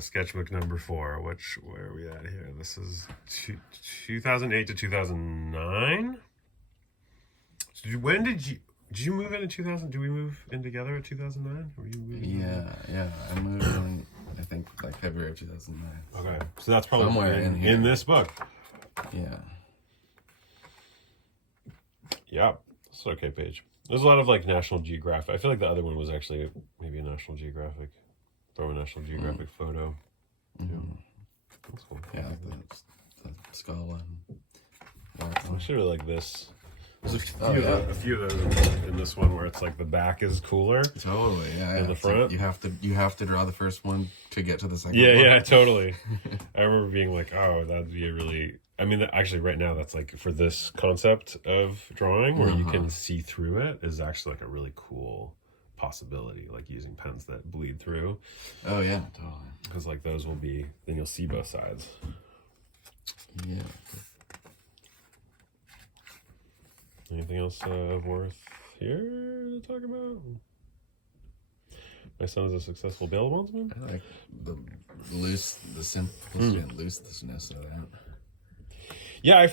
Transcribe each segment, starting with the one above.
sketchbook number 4. Where are we at here? This is 2008 to 2009. So when did you move in 2000? Did we move in together at 2009? Were you moving? Yeah. I moved in, I think, like February of 2009. Okay, so that's probably somewhere in this book. Yeah. Yeah, it's an okay page. There's a lot of like National Geographic. I feel like the other one was actually maybe a National Geographic. Throw a National Geographic photo. Mm-hmm. Yeah. That's cool. Yeah, like the skull and... I actually really like this. There's a few of those in this one where it's like the back is cooler. Totally, yeah. In the front. Like you have to draw the first one to get to the second one. Yeah, totally. I remember being like, oh, that'd be a really... I mean, actually right now that's like, for this concept of drawing where you can see through it is actually like a really cool possibility, like using pens that bleed through. Oh yeah, totally. Because like those will be, then you'll see both sides. Yeah. Anything else worth here to talk about? My son is a successful bail bondsman. I like the simplicity and looseness of that. Yeah,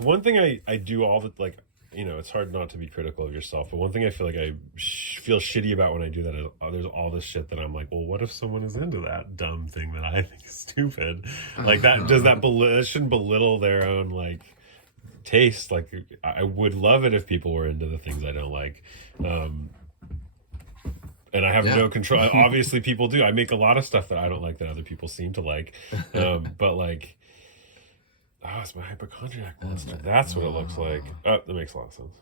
one thing I do all the, like, you know, it's hard not to be critical of yourself, but one thing I feel like I feel shitty about when I do that is there's all this shit that I'm like, well, what if someone is into that dumb thing that I think is stupid? Like that shouldn't belittle their own like taste. Like I would love it if people were into the things I don't like. And I have no control. Obviously people do. I make a lot of stuff that I don't like that other people seem to like. But like, oh, it's my hypochondriac monster. That's what it looks like. Oh, that makes a lot of sense.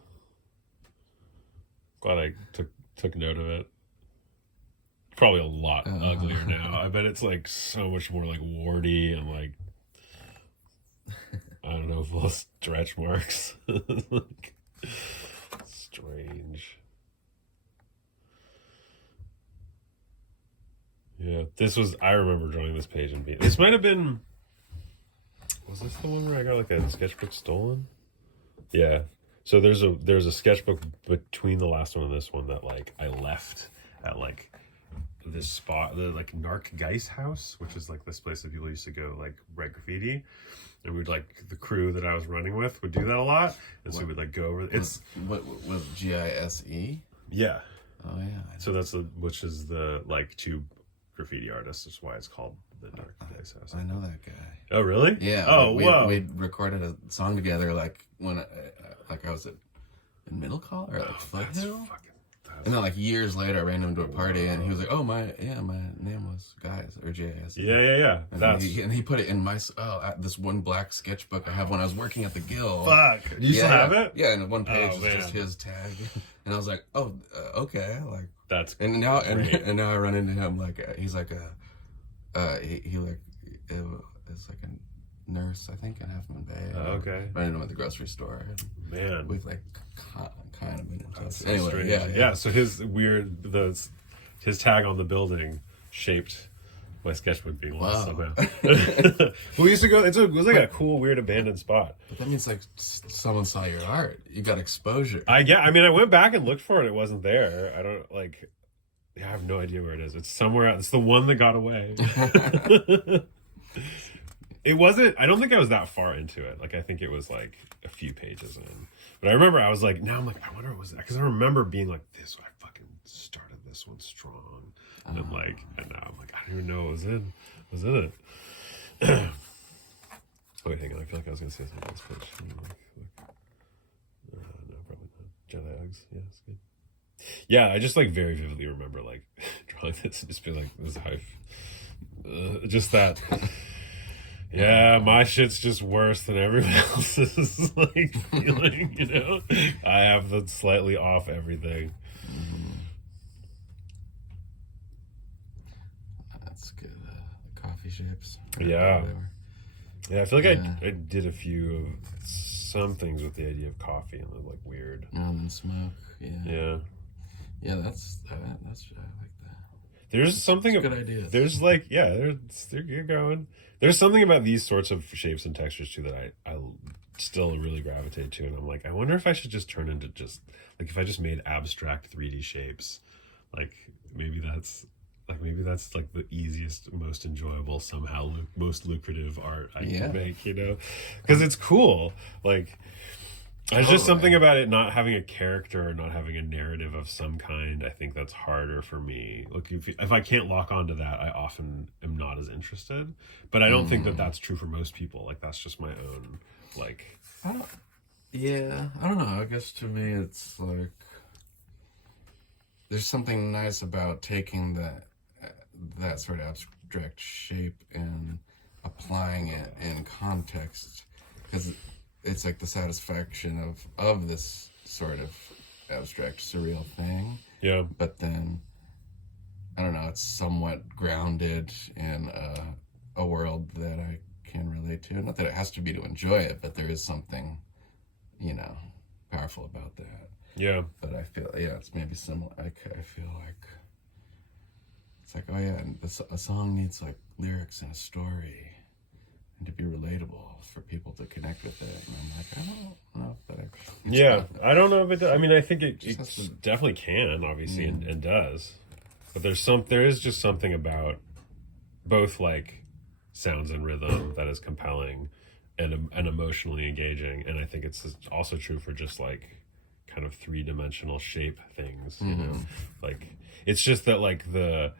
Glad I took note of it. Probably a lot uglier now. I bet it's like so much more like warty and like, I don't know, full of stretch marks. Like, strange. Yeah, I remember drawing this page and this might have been, was this the one where I got like a sketchbook stolen? Yeah. So there's a sketchbook between the last one and this one that like I left at like this spot, the like Narc Geist house, which is like this place that people used to go like write graffiti. And we'd like, the crew that I was running with would do that a lot. And so we'd like go over, what was GISE? Yeah. Oh yeah. So which is the like two graffiti artists, is why it's called the Narc Geist house. I know that guy. Oh really? Yeah. Oh wow. We recorded a song together like when I was in middle college or like Foothill. And then like years later, I ran into a party and he was like, "Oh my name was Guys or JS." Yeah. And he put it in my this one black sketchbook I have when I was working at the Guild. Fuck. Do you still have it? Yeah, and one page is just his tag. And I was like, "Oh, okay." Like that's and now I run into him like he's like he like it's like a nurse I think in Half Moon Bay. Okay. Run into him at the grocery store. Man, we've like kind of been in touch. So anyway, yeah. So his tag on the building shaped my sketchbook being lost somehow. We used to go. It was like a cool, weird abandoned spot. But that means like someone saw your art. You got exposure. I mean, I went back and looked for it. It wasn't there. I don't like. I have no idea where it is. It's somewhere else. It's the one that got away. It wasn't, I don't think I was that far into it. Like, I think it was like a few pages in. But I remember I was like, now I'm like, I wonder what was that? Because I remember being like, I fucking started this one strong. And I'm like, and now I'm like, I don't even know what was in it. Wait, hang on. I feel like I was going to say something else. No, probably not. Jelly eggs. Yeah, it's good. Yeah, I just like very vividly remember like drawing this and just being like, this is how just that. Yeah, my shit's just worse than everyone else's like feeling, you know? I have the slightly off everything. That's good. The coffee shapes. Yeah. Yeah, I feel like I did a few of some things with the idea of coffee and they're like weird. And smoke, yeah. Yeah, that's I like that. There's something good idea. There's like you're going. There's something about these sorts of shapes and textures too that I still really gravitate to, and I'm like, I wonder if I should just turn into just like if I just made abstract 3D shapes, like maybe that's like maybe that's like the easiest, most enjoyable, somehow most lucrative art I can make, you know, because it's cool. Like there's just something about it not having a character or not having a narrative of some kind. I think that's harder for me. Look, if I can't lock onto that, I often am not as interested. But I don't think that that's true for most people. Like that's just my own, like. I don't know. I guess to me, it's like there's something nice about taking that sort of abstract shape and applying it in context, because it's like the satisfaction of this sort of abstract surreal thing. Yeah. But then I don't know, it's somewhat grounded in a world that I can relate to. Not that it has to be to enjoy it, but there is something, you know, powerful about that. Yeah. But I feel, it's maybe similar. I feel like it's like, oh yeah, and a song needs like lyrics and a story and to be relatable for people to connect with it. And I'm like, I don't know if that actually. Yeah, I don't know if it. I mean, I think it to, definitely can, obviously, and does. But there is just something about both like sounds and rhythm that is compelling and emotionally engaging, and I think it's also true for just like kind of 3-dimensional shape things. You know, like it's just that like the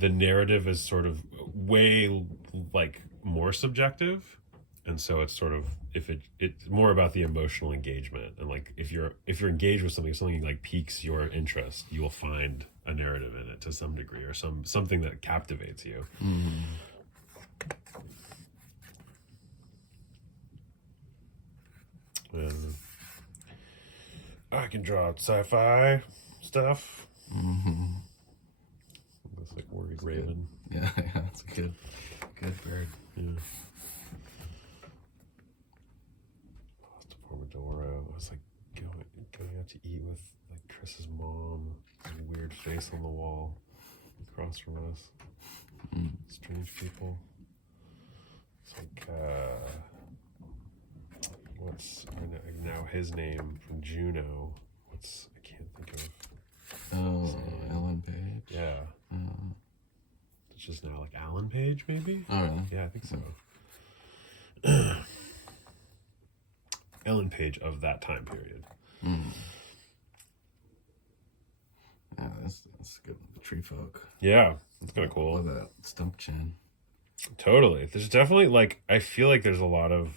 narrative is sort of way like more subjective, and so it's sort of it's more about the emotional engagement, and like if you're engaged with something, if something like piques your interest, you will find a narrative in it to some degree, or something that captivates you. And I can draw sci-fi stuff. That's like worried raven. Yeah, it's a good bird. Yeah. Lost Pomodoro. I was like going out to eat with like Chris's mom. This weird face on the wall across from us. Strange people. It's like what's now his name from Juno? I can't think of. Oh, Ellen Page. Yeah. It's just now like Alan Page, maybe. Oh, really? Yeah, I think so. Ellen Page of that time period. Yeah, that's good. Tree folk. Yeah, it's kind of cool. Love that stump chin. Totally. There's definitely like I feel like there's a lot of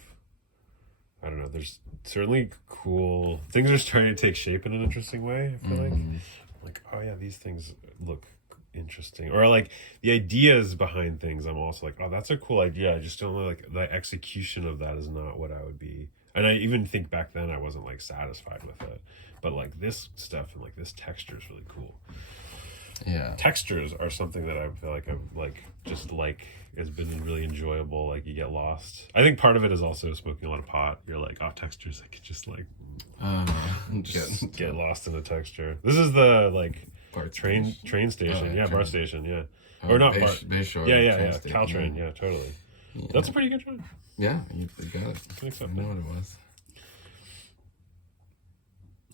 there's certainly cool things are starting to take shape in an interesting way. I feel like oh yeah, these things look interesting, or like the ideas behind things. I'm also like, oh, that's a cool idea. I just don't know, like the execution of that is not what I would be. And I even think back then I wasn't like satisfied with it, but like this stuff and like this texture is really cool. Yeah, textures are something that I feel like I've like just like has been really enjoyable. Like you get lost. I think part of it is also smoking a lot of pot. You're like, oh, textures. I could just like just get lost in the texture. This is the like train station. BART station. Yeah, or not BART. Bayshore. Yeah. Caltrain. Yeah, totally. Yeah. That's a pretty good train. Yeah, you got it. I think so. I know what it was.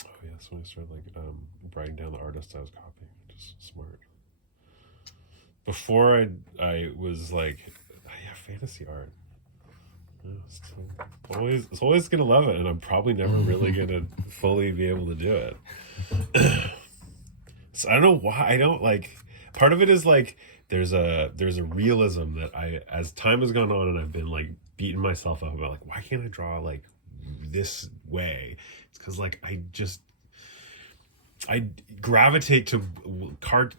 Oh yeah, that's when I started like writing down the artists I was copying. Just smart. Before I was like, yeah, fantasy art. Yeah, it's always gonna love it, and I'm probably never really gonna fully be able to do it. So I don't know why I don't like. Part of it is like there's a realism that as time has gone on and I've been like beating myself up about like, why can't I draw like this way? It's because like I gravitate to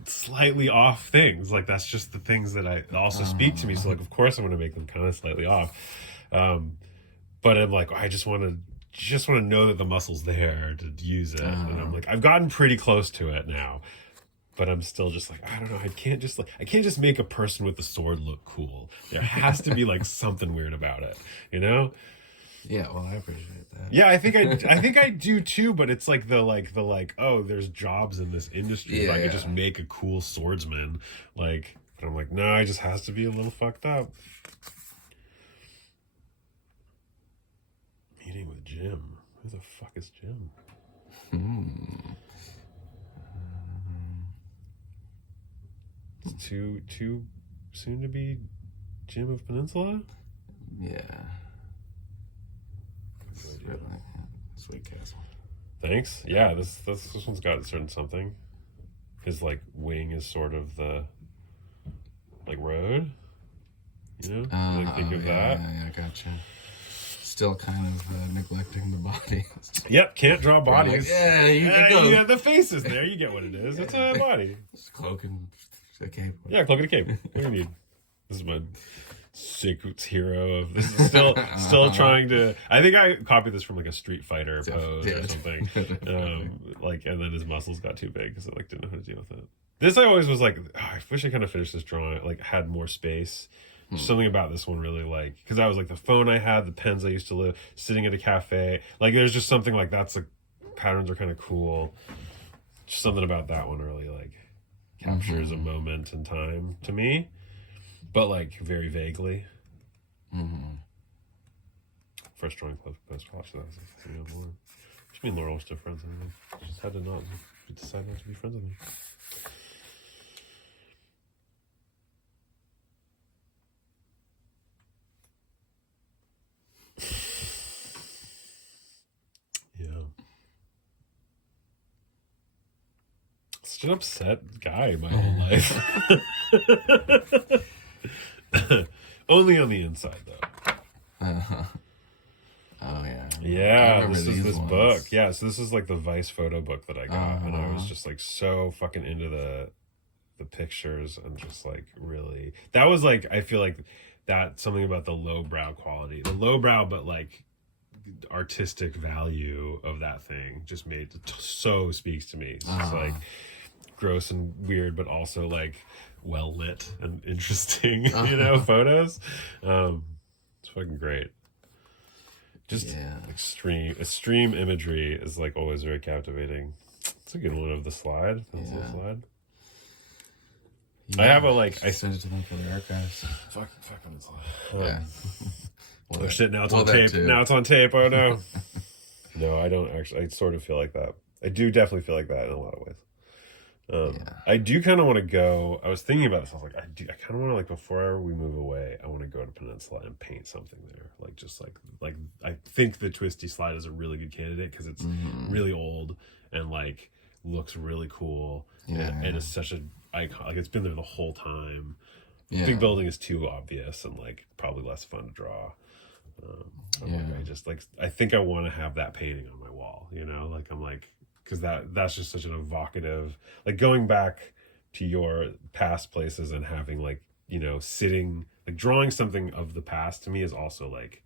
slightly off things. Like that's just the things that I also speak to me. So like, of course I'm going to make them kind of slightly off. But I'm like, I just want to know that the muscle's there to use it. And I'm like, I've gotten pretty close to it now, but I'm still just like, I don't know. I can't just make a person with a sword look cool. There has to be like something weird about it, you know? Yeah, well, I appreciate that. Yeah, I think I do too, but it's like the oh, there's jobs in this industry. If I could just make a cool swordsman, like, but I'm like, no, it just has to be a little fucked up. Meeting with Jim. Who the fuck is Jim? It's too soon to be Jim of Peninsula. Yeah. It's really sweet castle. Thanks. Yeah, this one's got a certain something. His like wing is sort of the like road. You know, like think of that. Yeah, gotcha. Still kind of neglecting the body. Yep, can't draw bodies. Like, you yeah, the face is there. You get what it is. It's a body. It's cloak and a cape. Yeah, cloak and a cape. What do you need? This is my secret hero of this is still trying to. I think I copied this from like a Street Fighter pose or something. Like, and then his muscles got too big because I like didn't know how to deal with it. This I always was like, I wish I kind of finished this drawing. Like, had more space. Something about this one really like, because I was like the phone I had, the pens I used to live, sitting at a cafe. Like, there's just something like that's like patterns are kind of cool. Just something about that one really like captures a moment in time to me, but like very vaguely. First drawing post college, so that was like 3 on 1. Which me and Laura were still friends. Anyway. Just had to not decide not to be friends with me. Such an upset guy my whole life. Only on the inside, though. Oh, yeah. Yeah, this is this book. Yeah, so this is like the Vice photo book that I got. And I was just like so fucking into the pictures and just like really... That was like, I feel like that something about the lowbrow quality. The lowbrow, but like artistic value of that thing just made it so speaks to me. It's just like gross and weird, but also like well lit and interesting, you know, photos. It's fucking great. Just extreme imagery is like always very captivating. It's a good one of the slide. Slide. Yeah. I have a like. I sent it to them for the archives. Fucking slide. Yeah. Oh shit! Now it's on tape. Now it's on tape. Oh no. No, I don't actually. I sort of feel like that. I do definitely feel like that in a lot of ways. I do kind of want to go. I was thinking about this. I was like, I kind of want to like before we move away, I want to go to Peninsula and paint something there. Like just like I think the Twisty Slide is a really good candidate because it's really old and like looks really cool and it's such an icon. Like it's been there the whole time. Big building is too obvious and like probably less fun to draw. I think I want to have that painting on my wall. You know, like I'm like. Because that's just such an evocative, like going back to your past places and having like, you know, sitting, like drawing something of the past to me is also like,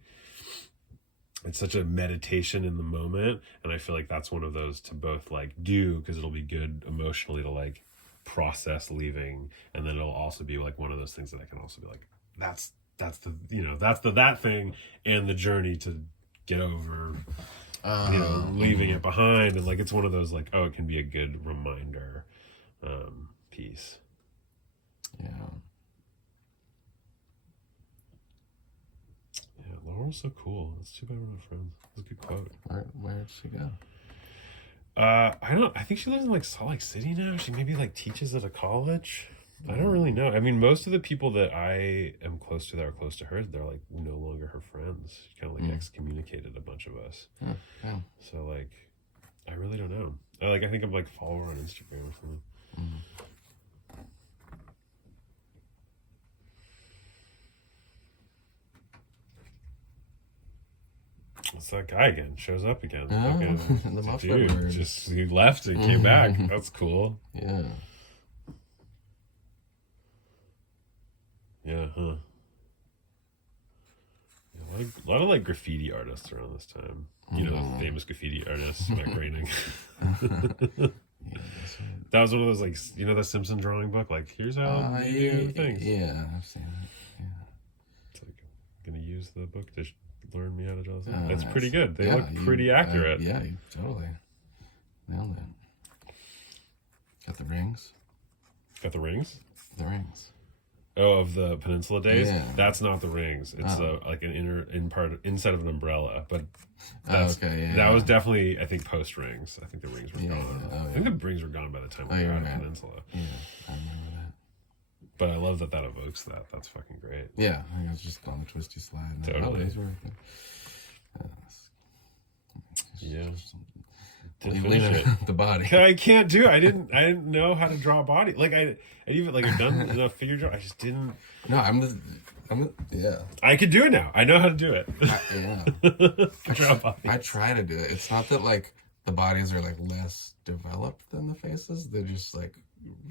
it's such a meditation in the moment. And I feel like that's one of those to both like do, because it'll be good emotionally to like process leaving. And then it'll also be like one of those things that I can also be like, that's the, you know, that's that thing and the journey to get over you know, leaving it behind, and like it's one of those like, oh, it can be a good reminder piece. Yeah, Laurel's so cool. It's too bad we're not friends. That's a good quote. Where did she go? I think she lives in like Salt Lake City now. She maybe like teaches at a college. I don't really know. I mean, most of the people that I am close to that are close to her, they're like no longer her friends. She kind of like excommunicated a bunch of us. Yeah. So like, I really don't know. I think I'm like follow her on Instagram or something. It's that guy again. Shows up again. The dude, just he left and came back. That's cool. Yeah. Yeah, huh. Yeah, a lot of like graffiti artists around this time. You know, the famous graffiti artist, Matt Groening. That was one of those like, you know, the Simpson drawing book. Like, here's how you do things. Yeah, I've seen it. Yeah. It's like, I'm gonna use the book to learn me how to draw this. That's pretty good. They look pretty accurate. You totally nailed it. Got the rings. Got the rings. The rings. Oh, of the Peninsula days? Yeah. That's not the rings. It's like an inside of an umbrella. But that's, that was definitely, I think, post rings. I think the rings were gone. I think the rings were gone by the time we got to Peninsula. Yeah, I remember But I love that evokes that. That's fucking great. Yeah, I was just on the twisty slide. Totally. These were Yeah. you lean it the body. I can't do it. I didn't know how to draw a body. Like I even like I've done enough figure draw. I just didn't. No, yeah. I could do it now. I know how to do it. I try to do it. It's not that like the bodies are like less developed than the faces. They're just like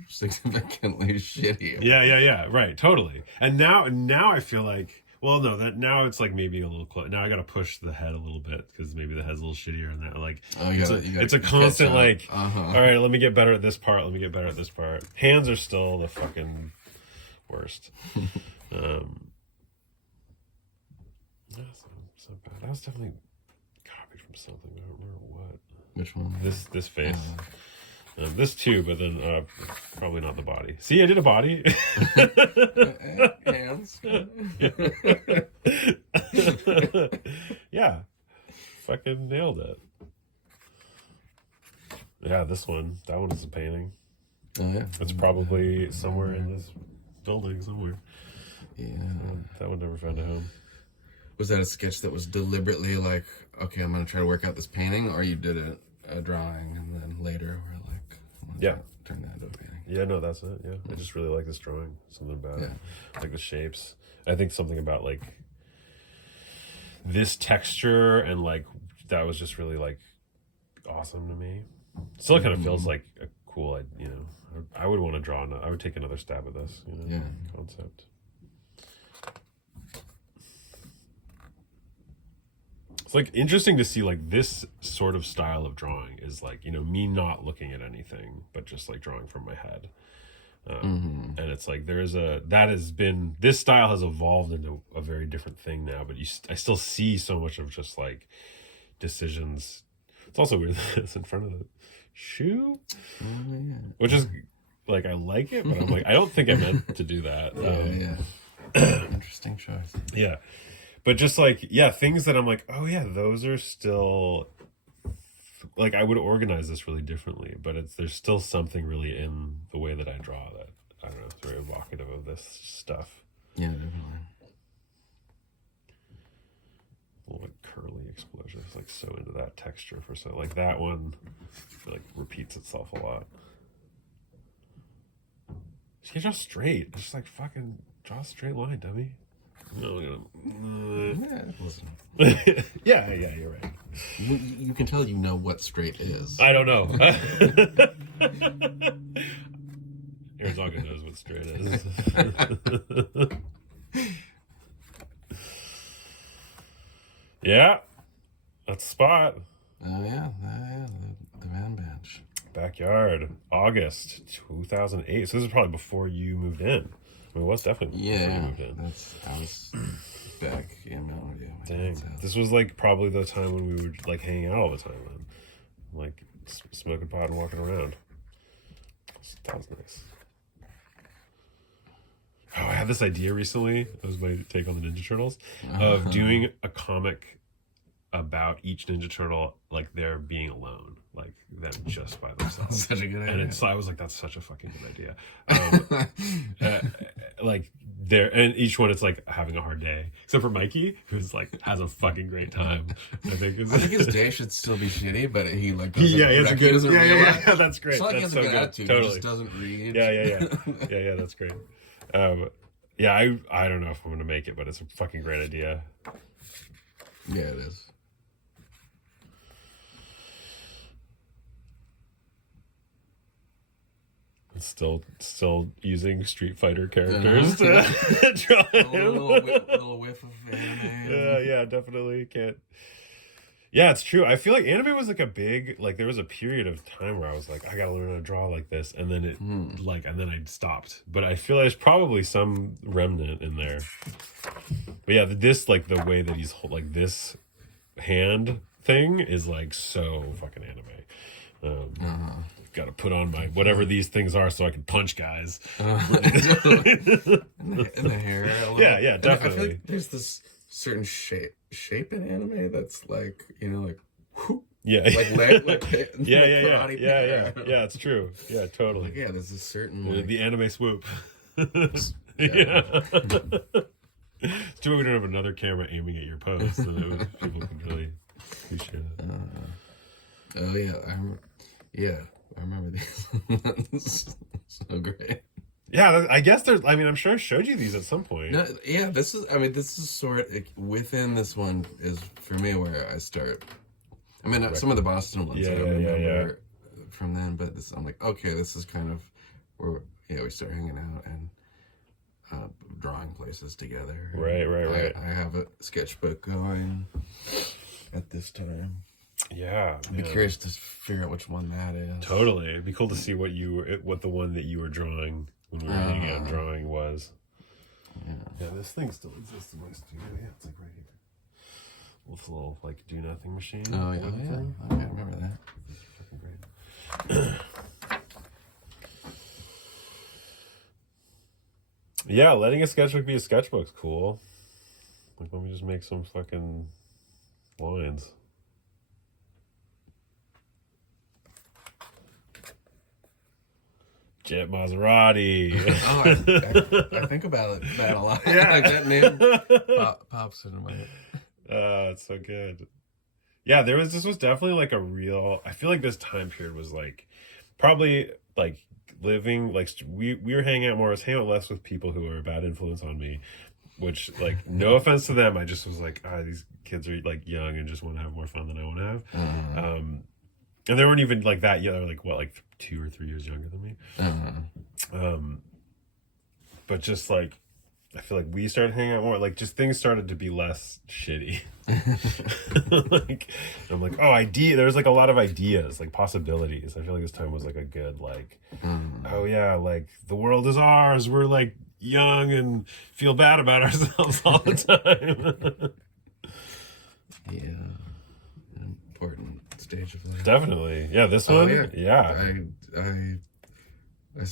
significantly shittier. Yeah. Right. Totally. And now I feel like, well, no, that now it's like maybe a little close. Now I got to push the head a little bit because maybe the head's a little shittier and that like it's a constant like, all right, let me get better at this part. Let me get better at this part. Hands are still the fucking worst. That's not bad. That was definitely copied from something. I don't remember what. Which one? This face. This too, but then probably not the body. See, I did a body. Hands. Yeah. Fucking nailed it. Yeah, this one. That one is a painting. Oh, yeah. It's probably somewhere in this building somewhere. Yeah. That one never found a home. Was that a sketch that was deliberately like, okay, I'm going to try to work out this painting, or you did a drawing and then later were like, turn that into a painting? Yeah, no, that's it. Yeah, I just really like this drawing. Something about it. Like the shapes. I think something about like this texture and like that was just really like awesome to me. Still kind of feels like a cool, I would want to draw. I would take another stab at this. Concept. It's like interesting to see like this sort of style of drawing is like, me not looking at anything, but just like drawing from my head. And it's like, this style has evolved into a very different thing now, but I still see so much of just like decisions. It's also weird that it's in front of the shoe, which is like, I like it, but I'm like, I don't think I meant to do that. Interesting choice. Yeah. But just like, things that I'm like, oh yeah, those are still, like I would organize this really differently, but there's still something really in the way that I draw that, I don't know, it's very evocative of this stuff. Yeah, definitely. A little bit curly explosion. It's like so into that texture like that one, I feel like repeats itself a lot. You can draw straight. Just like fucking draw a straight line, dummy. No, yeah, you're right. You can tell what straight is. I don't know. Arizona knows what straight is. Yeah, that's the spot. Oh yeah, the van bench. Backyard, August 2008. So this is probably before you moved in. I mean, it was definitely before you moved in. I was back in Melody. Dang. This was like probably the time when we were like hanging out all the time then. Like smoking pot and walking around. That was nice. Oh, I had this idea recently. That was my take on the Ninja Turtles. Of doing a comic about each Ninja Turtle, like they're being alone. Like them just by themselves. Such a good idea. And I was like, that's such a fucking good idea. Like and each one it's like having a hard day, except for Mikey, who's like has a fucking great time. I think his day should still be shitty, but he like yeah, that's great. It's not like that's he has a so good attitude. Totally. He just doesn't read. Yeah, that's great. I don't know if I'm gonna make it, but it's a fucking great idea. Yeah, it is. Still using Street Fighter characters to draw him. A little whiff of anime. Yeah, definitely can't. Yeah, it's true. I feel like anime was like a big, like there was a period of time where I was like, I gotta learn how to draw like this, and then and then I stopped. But I feel like there's probably some remnant in there. But yeah, this like the way that he's like this hand thing is like so fucking anime. Got to put on my whatever these things are so I can punch guys. In the hair. Yeah, definitely. I feel like there's this certain shape in anime that's like, like yeah, like leg, like yeah, it's true. Yeah, totally. Like, there's a certain the anime swoop. Yeah. It's too bad we don't have another camera aiming at your post, so that people could really appreciate it. Oh yeah, I remember these. So great. Yeah, I guess there's. I mean, I'm sure I showed you these at some point. No, yeah, this is. I mean, this is within this one is for me where I start. I mean, some of the Boston ones I don't remember from then, but this I'm like, okay, this is kind of where we start hanging out and drawing places together. Right. I have a sketchbook going at this time. Yeah, I'd be curious to figure out which one that is. Totally, it'd be cool to see what the one that you were drawing when we were hanging out drawing was. Yeah, this thing still exists in my studio. Yeah, it's like right here. With a little like do nothing machine. Oh yeah. I remember that. Fucking great. Yeah, letting a sketchbook be a sketchbook's cool. Like, let me just make some fucking lines. Jet Maserati. I think about that a lot. Yeah, like that name pops into my head. It's so good. Yeah, this was definitely like a real. I feel like this time period was like probably like living like we were hanging out more. I was hanging out less with people who were a bad influence on me. Which, like, no offense to them, I just was like, these kids are like young and just want to have more fun than I want to have. Mm-hmm. And they weren't even like that. Yeah, they're like what, like 2 or 3 years younger than me. Mm-hmm. But just like, I feel like we started hanging out more. Like, just things started to be less shitty. Like, I'm like, there's like a lot of ideas, like possibilities. I feel like this time was like a good like, oh yeah, like the world is ours. We're like young and feel bad about ourselves all the time. Yeah, important stage of life. Definitely, yeah. This one, yeah. I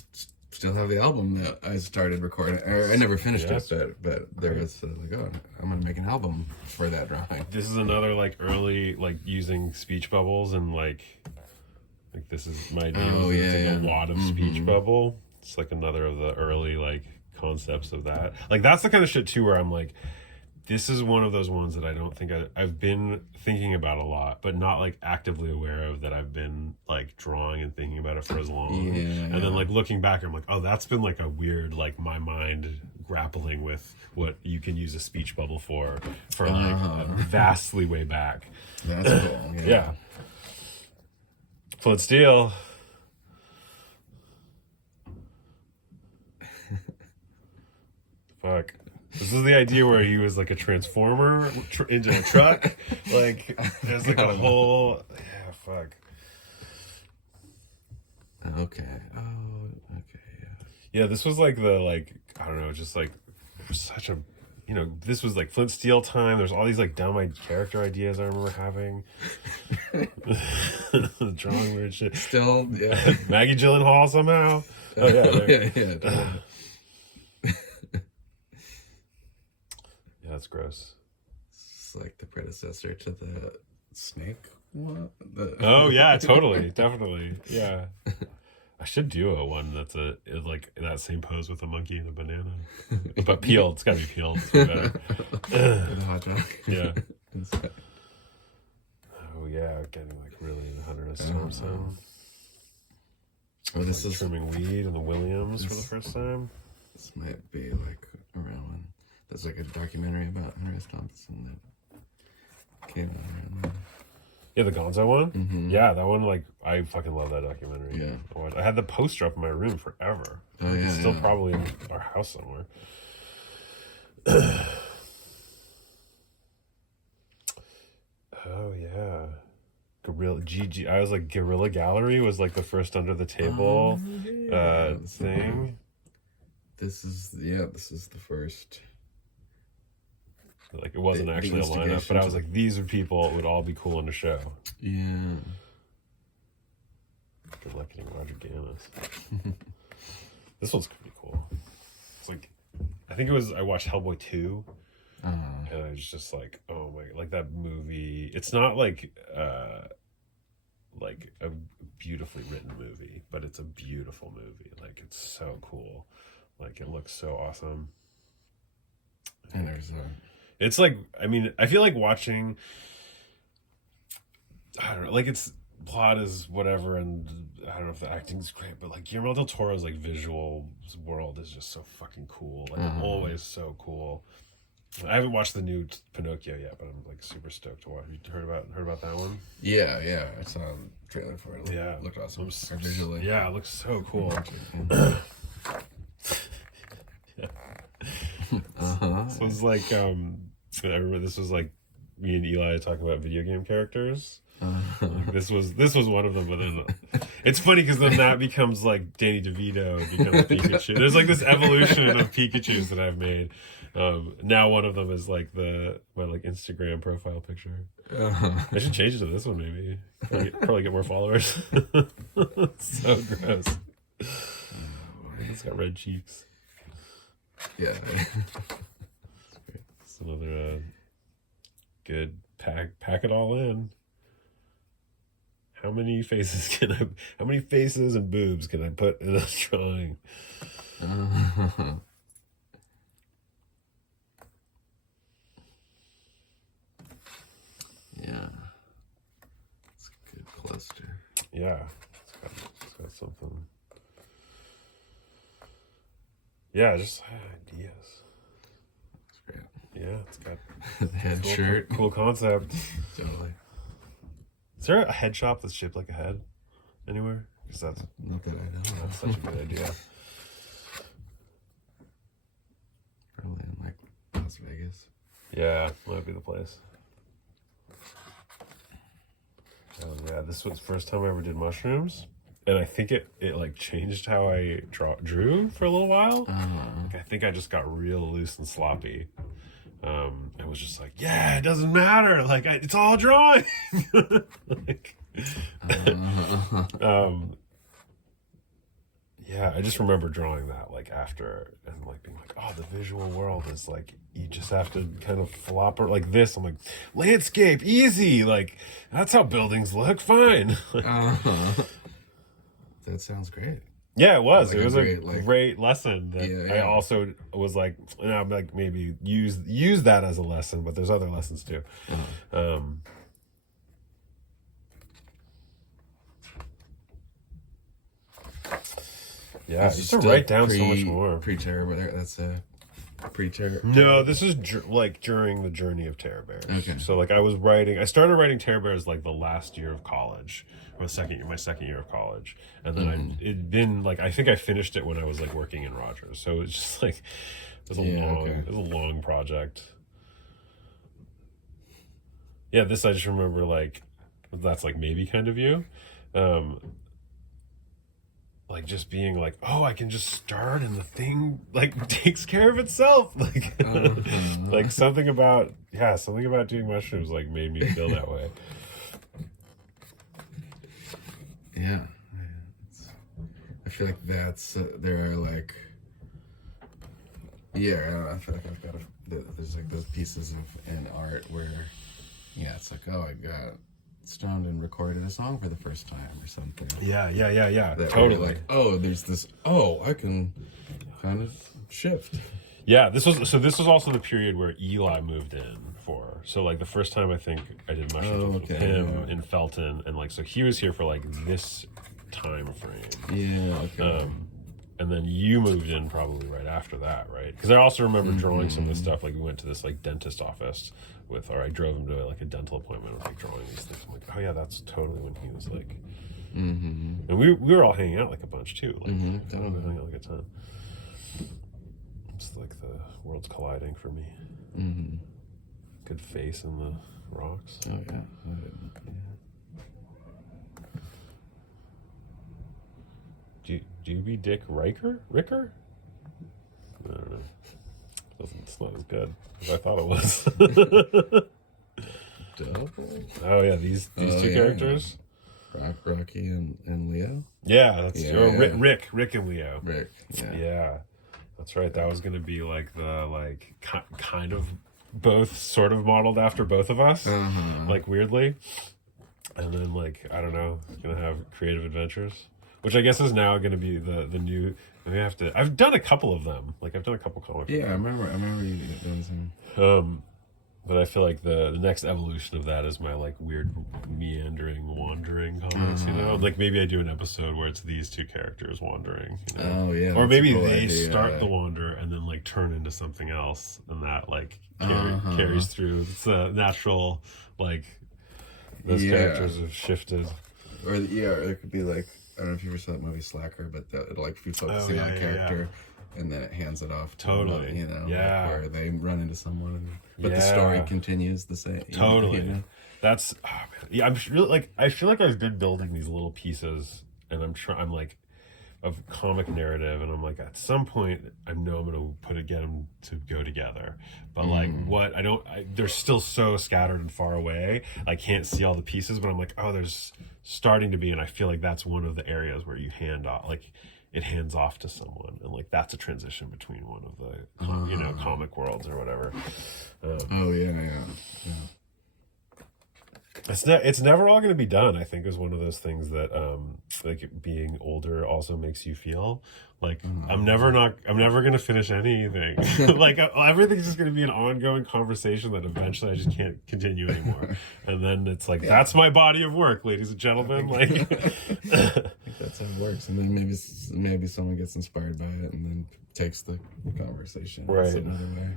still have the album that I started recording. Or I never finished it, but there was like, I'm gonna make an album for that drawing. This is another like early like using speech bubbles and like this is my idea. It's like a lot of speech bubble. It's like another of the early like concepts of that. Like that's the kind of shit too where I'm like, this is one of those ones that I don't think I've been thinking about a lot, but not like actively aware of that I've been like drawing and thinking about it for as long. And then like looking back, I'm like, oh, that's been like a weird, like my mind grappling with what you can use a speech bubble for like vastly way back. That's cool. Yeah. Flint Steel. Fuck. This is the idea where he was like a transformer into a truck. Like, there's like a whole. Yeah, fuck. Okay. Oh, okay. Yeah, this was like the, like, I don't know, just like such a. You know, this was like Flint Steel time. There's all these like dumb character ideas I remember having. Drawing weird shit. Still, yeah. Maggie Gyllenhaal somehow. Oh, yeah. Yeah. That's gross. It's like the predecessor to the snake one. Oh yeah, totally, definitely, yeah. I should do one that's like that same pose with a monkey and a banana, but peeled. It's gotta be peeled. It's better. The hot dog. Yeah. Oh yeah, getting like really in the Hunter S. Thompson. Oh, this like is trimming weed in the Williams for the first time. This might be like around when. There's like a documentary about Hunter S. Thompson that came out around then. Yeah, the Gonzo one? Mm-hmm. Yeah, that one, like, I fucking love that documentary. Yeah. I had the poster up in my room forever. Oh, yeah. It's still probably in our house somewhere. Oh, yeah. I was like, Guerrilla Gallery was like the first under the table thing. This is the first. Like, it wasn't actually a lineup, but I was like, these are people that would all be cool in the show. Yeah. Good luck getting Roger Ganis. This one's pretty cool. It's like, I think I watched Hellboy 2, and I was just like, oh my, like that movie. It's not like a beautifully written movie, but it's a beautiful movie. Like, it's so cool. Like, it looks so awesome. And there's It's like, I mean, I feel like watching, I don't know, like, it's plot is whatever, and I don't know if the acting's great, but like Guillermo del Toro's like visual world is just so fucking cool. Like, always so cool. I haven't watched the new Pinocchio yet, but I'm like super stoked to watch. You heard about that one? yeah. I saw a trailer for it. Yeah, Looked awesome. Visually. Yeah, it looks so cool. This was like I remember this was like me and Eli talking about video game characters. Like, this was one of them, but then it's funny because then that becomes like Danny DeVito becomes Pikachu. There's like this evolution of Pikachus that I've made. Now one of them is like my like Instagram profile picture. I should change it to this one maybe. Probably get more followers. So gross. It's got red cheeks. Yeah. It's another good pack it all in. How many faces and boobs can I put in a drawing? Yeah. It's a good cluster. Yeah. It's got something. Yeah, just ideas. It's great. Yeah, it's got head shirt. Cool concept. Totally. Is there a head shop that's shaped like a head anywhere? Because that's Not that I know. that's such a good idea. Probably in like Las Vegas. Yeah, might be the place. Oh yeah, this was the first time I ever did mushrooms, and I think it like changed how I drew for a little while. Like, I think I just got real loose and sloppy. I was just like, yeah, it doesn't matter. Like, it's all drawing. Like, yeah, I just remember drawing that like after and like being like, oh, the visual world is like, you just have to kind of flop it like this. I'm like, landscape, easy. Like, that's how buildings look. Fine. That sounds great. Yeah, it was. Like It was a a great, like- great lesson that Yeah, I yeah. also was like, and I'm like, maybe use that as a lesson, but there's other lessons too. Yeah, I used to write down so much more. Pre-terror, whether that's a pre-terror. No, this is like during the journey of Terror Bears. Okay. So like I started writing Terror Bears like the last year of college, or my second year of college, and then it'd been like, I think I finished it when I was like working in Rogers. So it's just like it was a long project. Yeah, this I just remember like that's like maybe kind of you. Like just being like, oh, I can just start and the thing like takes care of itself. Like, like something about doing mushrooms like made me feel that way. Yeah. I feel like that's, there are like, yeah, I don't know, I feel like I've got there's like those pieces in art where, yeah, it's like, oh, I got stoned and recorded a song for the first time or something. Yeah. That Totally. where you're like, oh, there's this, oh, I can kind of shift. Yeah, this was also the period where Eli moved in for. So like the first time I think I did mushrooms with him in Felton, and like so he was here for like this time frame. Yeah, okay. And then you moved in probably right after that, right? Because I also remember drawing some of this stuff. Like we went to this like dentist office or I drove him to like a dental appointment with like drawing these things. I'm like, oh yeah, that's totally when he was like. And we were all hanging out like a bunch too. Like totally hanging out like a ton. It's like the world's colliding for me. Good face in the rocks. Oh yeah. Do you be Dick Ricker? I don't know. It's not as good as I thought it was. Double? Oh yeah, these two characters. Rocky and Leo. Yeah, that's Yeah. Rick and Leo. Rick. Yeah, that's right. That was gonna be like the like kind of both sort of modeled after both of us, like weirdly, and then like I don't know, gonna have creative adventures. which I guess is now going to be the new. I have to. I've done a couple of them. Like I've done a couple comics. Yeah, I remember you doing some. But I feel like the next evolution of that is my like weird meandering, wandering comics. You know, like maybe I do an episode where it's these two characters wandering. You know? Oh yeah. Or maybe cool they idea. start the wander and then like turn into something else, and that like carries through. It's a natural like those characters have shifted. Or or it could be like, I don't know if you ever saw that movie Slacker, but it'll like be focusing on a character. And then it hands it off to another, you know, like where they run into someone, but the story continues the same. Totally. You know? That's yeah. I'm really like I feel like I've been building these little pieces, and I'm like of comic narrative, and I'm like at some point I know I'm gonna get them to go together, but like what they're still so scattered and far away. I can't see all the pieces, but I'm like, oh, there's starting to be, and I feel like that's one of the areas where you hand off like. It hands off to someone, and like that's a transition between one of the comic worlds or whatever. It's never all going to be done. I think is one of those things that like being older also makes you feel like I'm never going to finish anything. Like everything's just going to be an ongoing conversation that eventually I just can't continue anymore. And then it's like that's my body of work, ladies and gentlemen. Like I think that's how it works. And then maybe someone gets inspired by it and then takes the conversation another way.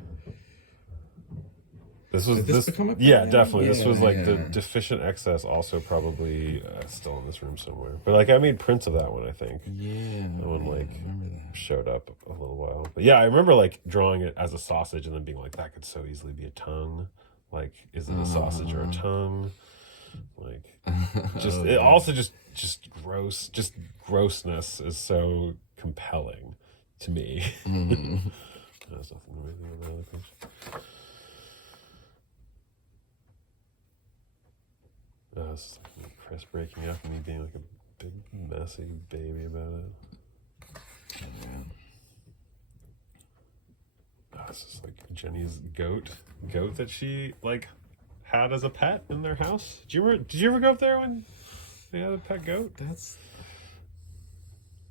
Definitely. This was like the Deficient Excess, also probably still in this room somewhere. But like I made prints of that one, I think. Yeah. That one like showed up a little while. But yeah, I remember like drawing it as a sausage and then being like, that could so easily be a tongue. Like, is it a sausage or a tongue? Like, it also just grossness is so compelling to me. There's nothing really on the other page. It's like Chris breaking up and me being like a big messy baby about it. It's just like Jenny's goat that she like had as a pet in their house. Did you ever go up there when they had a pet goat?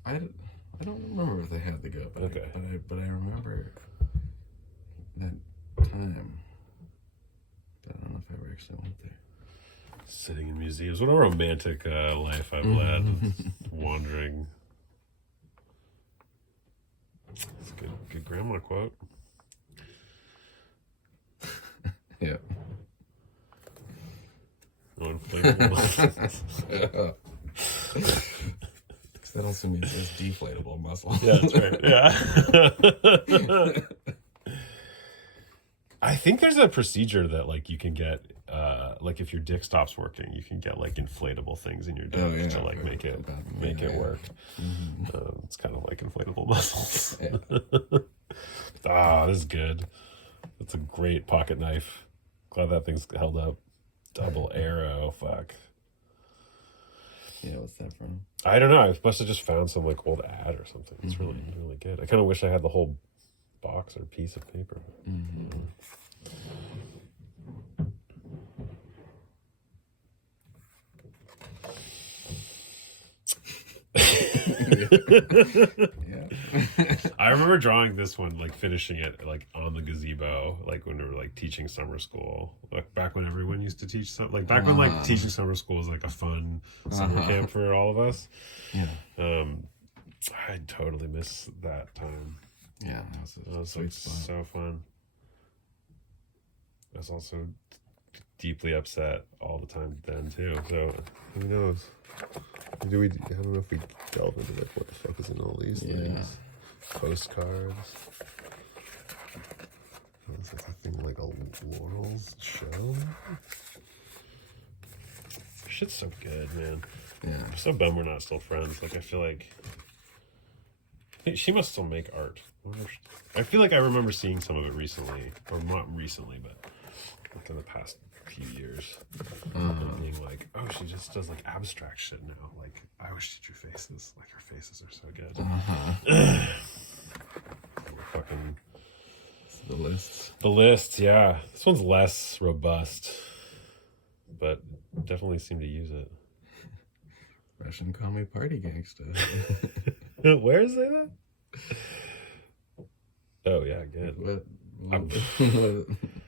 I don't remember if they had the goat, but I remember that time. But I don't know if I ever actually went there. Sitting in museums. What a romantic life I've led. Wandering. It's a good grandma quote. Yeah. Inflatable. That also means it's deflatable muscle. Yeah, that's right. Yeah. I think there's a procedure that like you can get like if your dick stops working, you can get like inflatable things in your dick to like make it work. It's kind of like inflatable muscles. This is good. That's a great pocket knife. Glad that thing's held up. Double arrow, fuck. Yeah, what's that from? I don't know. I must have just found some like old ad or something. It's really good. I kind of wish I had the whole box or piece of paper. I remember drawing this one, like finishing it like on the gazebo, like when we were like teaching summer school, like back when everyone used to teach when like teaching summer school was like a fun summer camp for all of us. I totally miss that time. Yeah, that was like so fun. I was also deeply upset all the time then too. So who knows? I don't know if we delve into like what the fuck is in all these things. Postcards. Is this a thing like a Laurel's show? Shit's so good, man. Yeah. I'm so bummed we're not still friends. Like I feel like she must still make art. I feel like I remember seeing some of it recently, or not recently, but within the past few years, and being like, oh, she just does like abstract shit now. Like, I wish she drew faces. Like, her faces are so good. Fucking the lists, yeah. This one's less robust, but definitely seem to use it. Russian call me party gangsta. Where is that? Oh yeah, good. What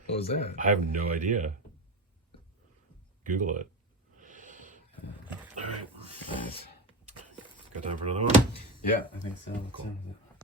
was that? I have no idea. Google it. All right. Nice. Got time for another one? Yeah, I think so. Cool.